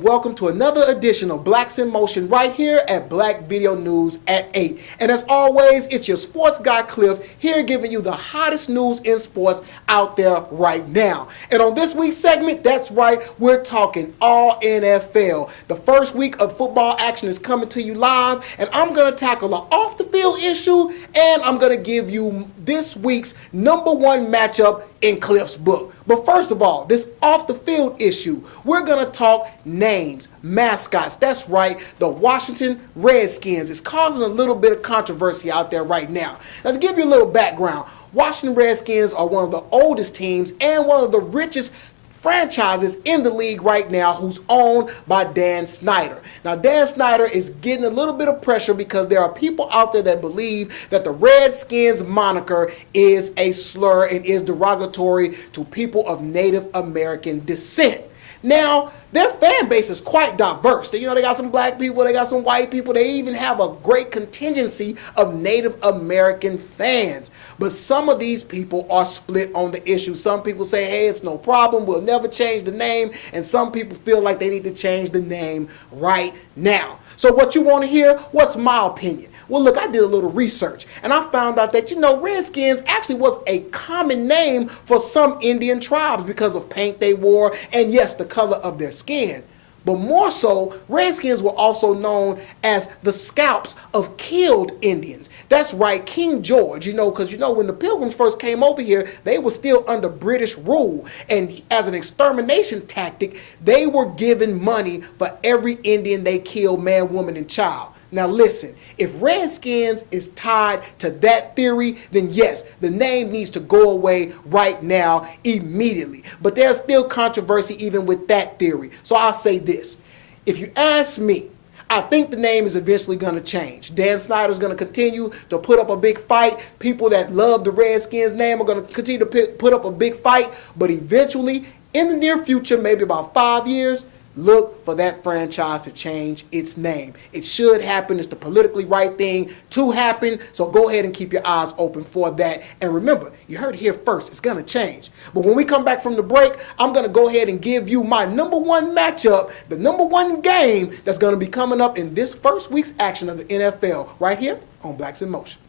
Welcome to another edition of Blacks in Motion right here at Black Video News at 8. And as always, it's your sports guy Cliff here giving you the hottest news in sports out there right now. And on this week's segment, that's right, we're talking all NFL. The first week of football action is coming to you live, and I'm going to tackle an off-the-field issue, and I'm going to give you this week's #1 matchup in Cliff's book. But first of all, this off-the-field issue, we're going to talk names, mascots. That's right, the Washington Redskins is causing a little bit of controversy out there right now. Now, to give you a little background, Washington Redskins are one of the oldest teams and one of the richest franchises in the league right now, who's owned by Dan Snyder. Now, Dan Snyder is getting a little bit of pressure because there are people out there that believe that the Redskins moniker is a slur and is derogatory to people of Native American descent. Now, their fan base is quite diverse. You know, they got some black people, they got some white people, they even have a great contingency of Native American fans. But some of these people are split on the issue. Some people say, hey, it's no problem, we'll never change the name. And some people feel like they need to change the name right now. So what you want to hear? What's my opinion? Well, look, I did a little research, and I found out that, Redskins actually was a common name for some Indian tribes because of paint they wore and, yes, the color of their skin. But more so, Redskins were also known as the scalps of killed Indians. That's right, King George, because when the Pilgrims first came over here, they were still under British rule. And as an extermination tactic, they were given money for every Indian they killed, man, woman, and child. Now listen, if Redskins is tied to that theory, then yes, the name needs to go away right now, immediately. But there's still controversy even with that theory. So I'll say this. If you ask me, I think the name is eventually going to change. Dan Snyder's going to continue to put up a big fight. People that love the Redskins name are going to continue to put up a big fight. But eventually, in the near future, maybe about 5 years, look for that franchise to change its name. It should happen. It's the politically right thing to happen. So go ahead and keep your eyes open for that. And remember, you heard it here first. It's going to change. But when we come back from the break, I'm going to go ahead and give you my #1 matchup, the #1 game that's going to be coming up in this first week's action of the NFL right here on Blacks in Motion.